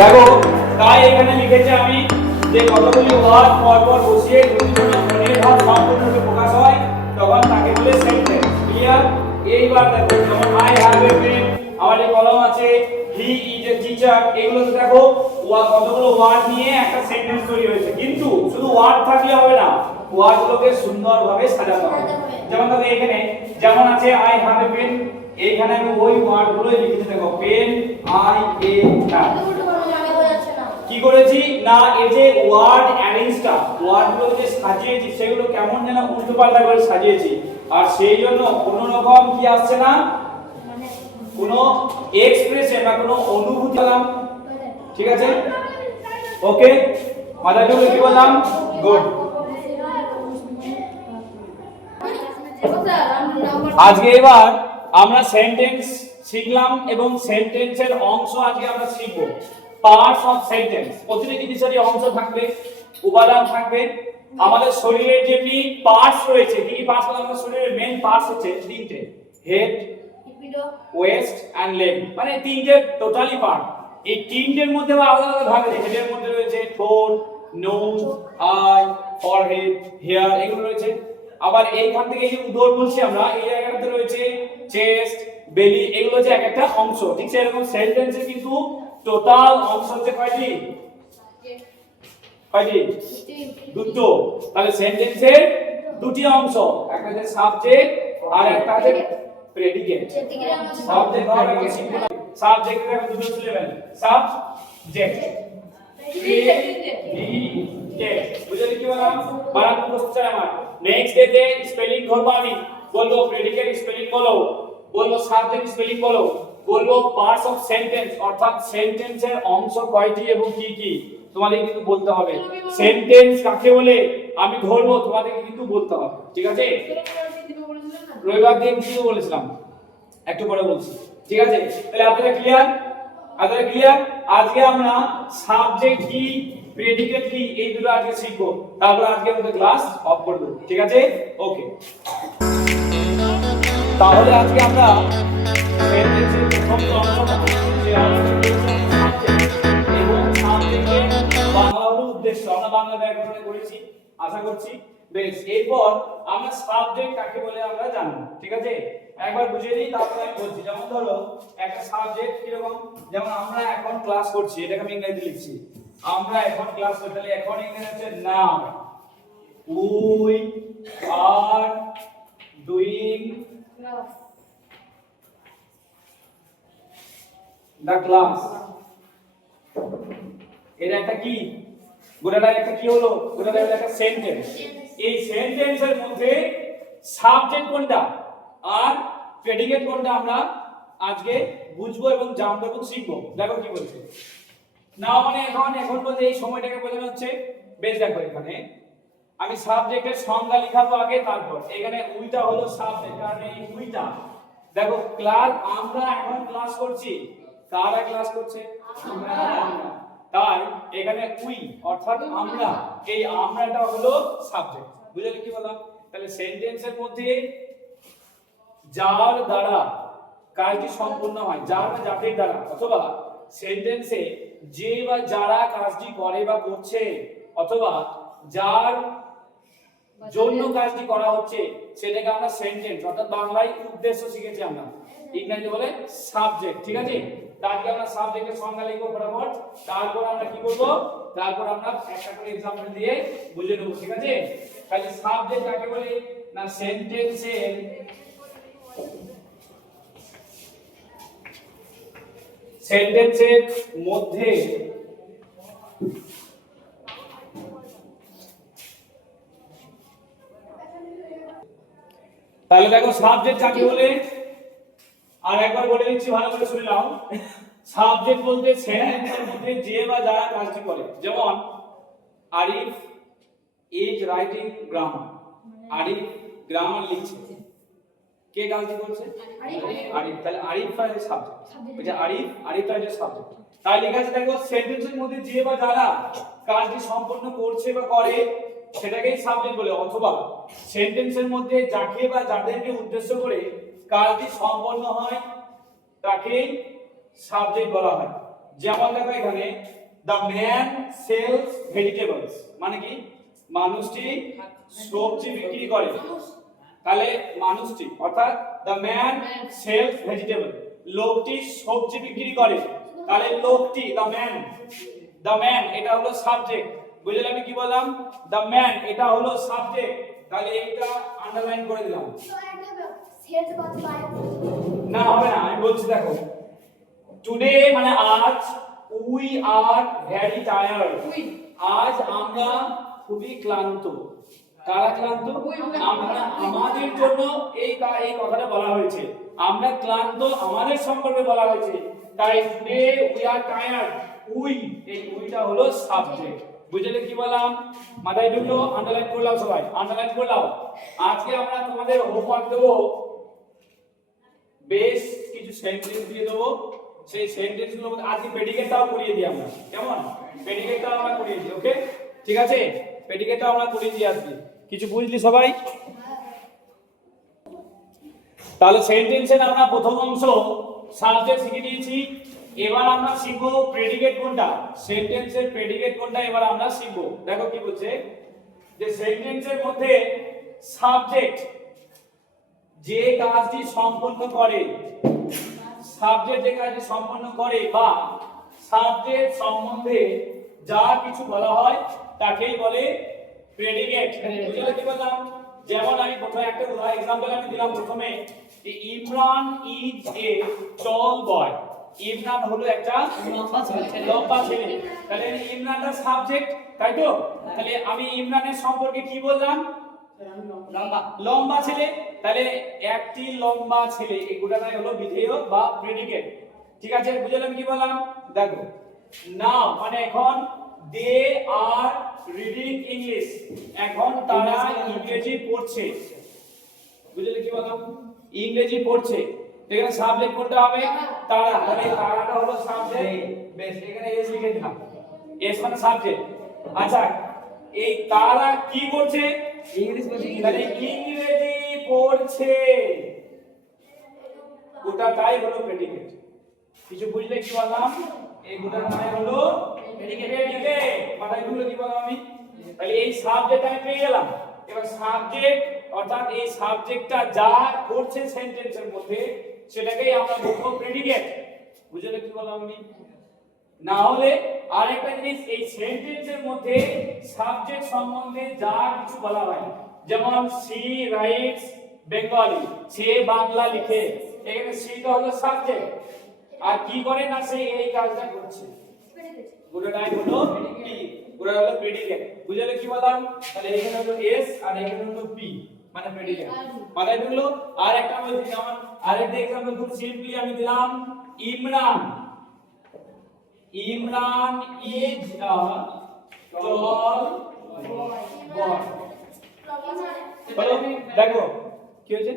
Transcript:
দেখো তাই এখানে লিখেছি আমি যে কতগুলি ওয়ার্ড পরপর বসিয়ে যদি কোনো মনের ভাব সম্পূর্ণরূপে প্রকাশ হয় তখন তাকে বলে সেন্টেন্স। ক্লিয়ার? এইবার দেখো যেমন আই হ্যাভ এ পেন, আমার এই কলম আছে, হি ইজ এ টিচার, এগুলো দেখো কতগুলো ওয়ার্ড নিয়ে একটা সেন্টেন্স তৈরি হয়েছে। কিন্তু শুধু ওয়ার্ড থাকলে হবে না, ওয়ার্ডগুলোকে সুন্দরভাবে সাজাতে হবে। যেমন দেখো এখানে যেমন আছে আই হ্যাভ এ পেন, এইখানে আমি ওই ওয়ার্ডগুলোই লিখেছি। দেখো পেন, আই এ হ্যাভ। কি করেছি না এই যে ওয়ার্ড অ্যারেঞ্জটা, ওয়ার্ডগুলো যে সাজিয়েছি সেগুলো কেমন যেন উল্টোপাল্টা করে সাজিয়েছি, আর সেই জন্য কোনো রকম কি আসছে না, কোনো এক্সপ্রেশন বা কোনো অনুভূতি পেলাম। ঠিক আছে? ওকে, মাথায় ঢুকে কি বললাম? গুড। আজকে এবার আমরা সেন্টেন্স শিখলাম এবং সেন্টেন্সের অংশ আজকে আমরা শিখব। পার্টস অফ সেন্টেন্স, প্রতিটি জিনিসেরই অংশ থাকবে, উপাদান থাকবে। আমাদের শরীরের যে পার্টস রয়েছে, কি কি পার্টস? আমাদের শরীরের মেইন পার্টস হচ্ছে তিনটে, হেড, ওয়েস্ট এন্ড লেগ, মানে তিনটে টোটালি পার্ট। এই তিনটের মধ্যে আলাদা আলাদা ভাগ আছে। হেডের মধ্যে রয়েছে ঠোঁট, নোজ, আই, ফরহেড, হেয়ার, এগুলো রয়েছে। আবার এইখান থেকে এই যে উদর বলছি আমরা, এই জায়গাটাতে রয়েছে চেস্ট, বেলি, এগুলো হচ্ছে এক একটা অংশ। ঠিক সেরকম সেন্টেন্সে কিন্তু টোটাল অংশ হচ্ছে কয়টি? কয়টি? দুটো। তাহলে সেন্টেন্সের দুটি অংশ, একটা হচ্ছে সাবজেক্ট আর একটা হচ্ছে প্রেডিকেট। সাবজেক্ট আর প্রেডিকেট। সাবজেক্টের একটা দুটো সিলেবেল, সাবজেক্ট, প্রেডিকেট। বুঝলি কি বললাম? বানান মুখস্থ চাই আমার। নেক্সট ডেতে স্পেলিং ধরবো আমি, বলবো প্রেডিকেট স্পেলিং বলো, বলবো সাবজেক্ট স্পেলিং বলো, বলবো পার্টস অফ সেন্টেন্স, অর্থাৎ সেন্টেন্সের অংশ কয়টি এবং কি কি তোমাদের কিন্তু বলতে হবে। সেন্টেন্স কাকে বলে আমি ধরবো, তোমাদের কিন্তু বলতে হবে। ঠিক আছে? রবিবার দিন কি বলেছিলাম একটু পরে বলছি। ঠিক আছে? তাহলে আপনারা ক্লিয়ার? আপনারা ক্লিয়ার? আজকে আমরা সাবজেক্ট কি, প্রেডিকেট কি, এই দুটো আজকে শিখবো। তারপর আজকে আমাদের ক্লাস অফ করে দেব। ঠিক আছে? ওকে, তাহলে আজকে আমরা সেন্টেন্সের প্রথম অংশটা এবং সাবজেক্টের বাংলা হলো উদ্দেশ্য, আমরা বাংলা ব্যাকরণে করেছি আশা করছি। বেশ, এরপর আমরা সাবজেক্ট কাকে বলে আমরা জানবো। ঠিক আছে? একবার বুঝিয়ে দিই তারপরে আমি বলছি। যেমন ধরো একটা সাবজেক্ট কিরকম, যেমন আমরা এখন ক্লাস করছি, এটাকে আমি ইংরেজি লিখছি, আমরা এখন ক্লাস করতে, তাহলে এখন এখানে হচ্ছে now, we are doing the class. এটা একটা কি, গোটাটা একটা কি হলো, গোটাটা একটা সেন্টেন্স। এই সেন্টেন্সের মধ্যে সাবজেক্ট কোনটা আর প্রেডিকেট কোনটা আমরা আজকে বুঝবো এবং জানবো এবং শিখবো। দেখো কি বলছে না, মানে এখন এখন বলতে এই সময়টাকে বোঝানো হচ্ছে। বেশ, দেখো এখানে আমি সাবজেক্টের সংজ্ঞা লিখাবো আগে, তারপর এখানে উইটা হলো সাবজেক্ট, কারণ এই উইটা দেখো ক্লাস, আমরা এখন ক্লাস করছি, কারা ক্লাস করছে? আমরা। তাই এখানে উই অর্থাৎ আমরা, এই আমরাটা হলো সাবজেক্ট। বুঝলে কি বললাম? তাহলে সেন্টেন্সের মধ্যে যার দ্বারা কাজটি সম্পূর্ণ হয়, যার বা যাদের দ্বারা, অথবা সেন্টেন্সে যে বা যারা কাজটি করে বা করছে, অথবা যার জন্য কাজটি করা হচ্ছে, সেটাকে আমরা সেন্টেন্স অর্থাৎ বাংলায় উদ্দেশ্য শিখেছি আমরা, ইংরেজি বলে সাবজেক্ট। ঠিক আছে? তারপরে আমরা সাবজেক্টের সংজ্ঞা লিখবো ফটাফট, তারপর আমরা কি করব, তারপর আমরা একটা করে एग्जांपल দিয়ে বুঝে নেব। ঠিক আছে? তাহলে সাবজেক্ট কাকে বলে না, সেন্টেন্সের মধ্যে তাহলে দেখো সাবজেক্ট কাকে বলে, আর একবার বলে দিচ্ছি, ভালো করে শুনে নাও। সাবজেক্ট বলতে সেন্টেন্সের মধ্যে যে বা যারা কাজটি করে। যেমন Arif is writing grammar, Arif grammar লিখছে, কে কাজটি করছে? আরিফ। তাহলে আরিফটা হচ্ছে সাবজেক্ট, ওই যে আরিফটা হচ্ছে সাবজেক্ট। তাই লেখা আছে দেখো সেন্টেন্সের মধ্যে যে বা যারা কাজটি সম্পন্ন করছে বা করে সেটাকেই সাবজেক্ট বলে, অথবা সেন্টেন্সের মধ্যে যাকে বা যাদেরকে উদ্দেশ্য করে কাজটি সম্পন্ন হয় তাকেই সাবজেক্ট বলা হয়। যেমন দেখো এখানে দ্য ম্যান সেলস ভেজিটেবলস, মানে কি মানুষটি সবজি বিক্রি করে। তাহলে মানুষটি অর্থাৎ দ্য ম্যান সেলস ভেজিটেবল, লোকটি সবজি বিক্রি করে। তাহলে লোকটি দ্য ম্যান এটা হলো সাবজেক্ট, বুঝলে আমি কি বললাম? দ্য ম্যান এটা হলো সাবজেক্ট, তাহলে এইটা আন্ডারলাইন করে দিলাম। না হবে না, আমি বলছি দেখো টুডে মানে আজ, উই আর ভেরি টায়ার্ড, আজ আমরা খুবই ক্লান্ত। কারা ক্লান্ত? আমরা, আমাদের জন্য এই কথাটা বলা হয়েছে, আমরা ক্লান্ত আমাদের সম্পর্কে বলা হয়েছে। তাই today we are tired, we এই উইটা হলো সাবজেক্ট। বুঝলে কি বললাম? মাথায় ঢুকলো? আন্ডারলাইন করলাম, সবাই আন্ডারলাইন করলাম। আজকে আমরা তোমাদের হোমওয়ার্ক দেবো, বেশ কিছু সেন্টেন্স দিয়ে দেবো। সেই সেন্টেন্স গুলো আজকে প্রেডিকেটটাও করিয়ে দিই আমরা, কেমন? প্রেডিকেটটাও আমরা করিয়ে দিই, ওকে ঠিক আছে? প্রেডিকেটটাও আমরা করিয়ে দিই আজকে। কিছু বুঝলি সবাই? তাহলে সেন্টেন্সের আমরা প্রথম অংশ সাবজেক্ট শিখে নিয়েছি। এবার আমরা শিখবো প্রেডিকেট কোনটা, সেন্টেন্সের প্রেডিকেট কোনটা এবার আমরা শিখবো। দেখো কি বলছে, যে সেন্টেন্সের মধ্যে সাবজেক্ট যে কাজটি সম্পন্ন করে, সাবজেক্ট যে কাজটি সম্পন্ন করে বা সাবজেক্ট সম্বন্ধে যা কিছু বলা হয় তাকেই বলে প্রেডিকেট। বুঝলে কি বললাম? যেমন আমি প্রথমে একটা এক্সাম্পল আমি দিলাম প্রথমে, যে ইমরান ইজ এ টল বয়, ইমরান হলো একটা লম্বা ছেলে। তাহলে ইমরানটা সাবজেক্ট, তাই তো? তাহলে আমি ইমরানের সম্পর্কে কি বললাম? লম্বা ছেলে। তাহলে একটি লম্বা ছেলে, এই গোটাটাই হলো বিধেয় বা প্রেডিকেট। ঠিক আছে, বুঝলাম কি বললাম? দেখো নাও মানে এখন, দে আর রিডিং ইংলিশ, এখন তারা ইংরেজি পড়ছে। বুঝলে কি বললাম? ইংরেজি পড়ছে। এখানে সাবজেক্ট কোনটা হবে? তারা। তাহলে তারাটা হলো সাবজেক্ট। বেশ, এখানে এস লিখে দিলাম, এস মানে সাবজেক্ট। আচ্ছা, এই তারা কি করছে? ইংলিশ পড়ছে। তাহলে ইংরেজি পড়ছে, গোটাটাই হলো প্রেডিকেট। কিছু বুঝলে কি বললাম? এই গোটাটাই হলো প্রেডিকেট। মাথায় ঢুকলো কি বললাম আমি? তাহলে এই সাবজেক্ট আমি পেয়ে গেলাম। এবার সাবজেক্ট অর্থাৎ এই সাবজেক্টটা যা করছে সেন্টেন্সের মধ্যে সেটাকেই আমরা বলবো প্রেডিকেট। বুঝলে কি বললাম আমি? না হলে আরেকটা জিনিস, এই সেন্টেন্সের মধ্যে সাবজেক্ট সম্বন্ধে যা কিছু বলা হয়, যেমন সি রাইটস বেঙ্গলি, সে বাংলা লিখে, এখানে সিটা হলো সাবজেক্ট, আর কি করে না সে এই কাজটা করছে, পুরোটাই হলো কি? পুরো হলো প্রেডিকেট। বুঝলে কি বললাম? তাহলে এখানে হলো এস আর এখানে হলো পি, মানে প্রেডিকেট। মাথায় ঢুকলো? আর একটা আমি যেমন আরেকটা एग्जांपल খুব সিম্পলি আমি দিলাম, ইমরান, ইমরান ইজ আ টল বয়। দেখো কি হয়েছে?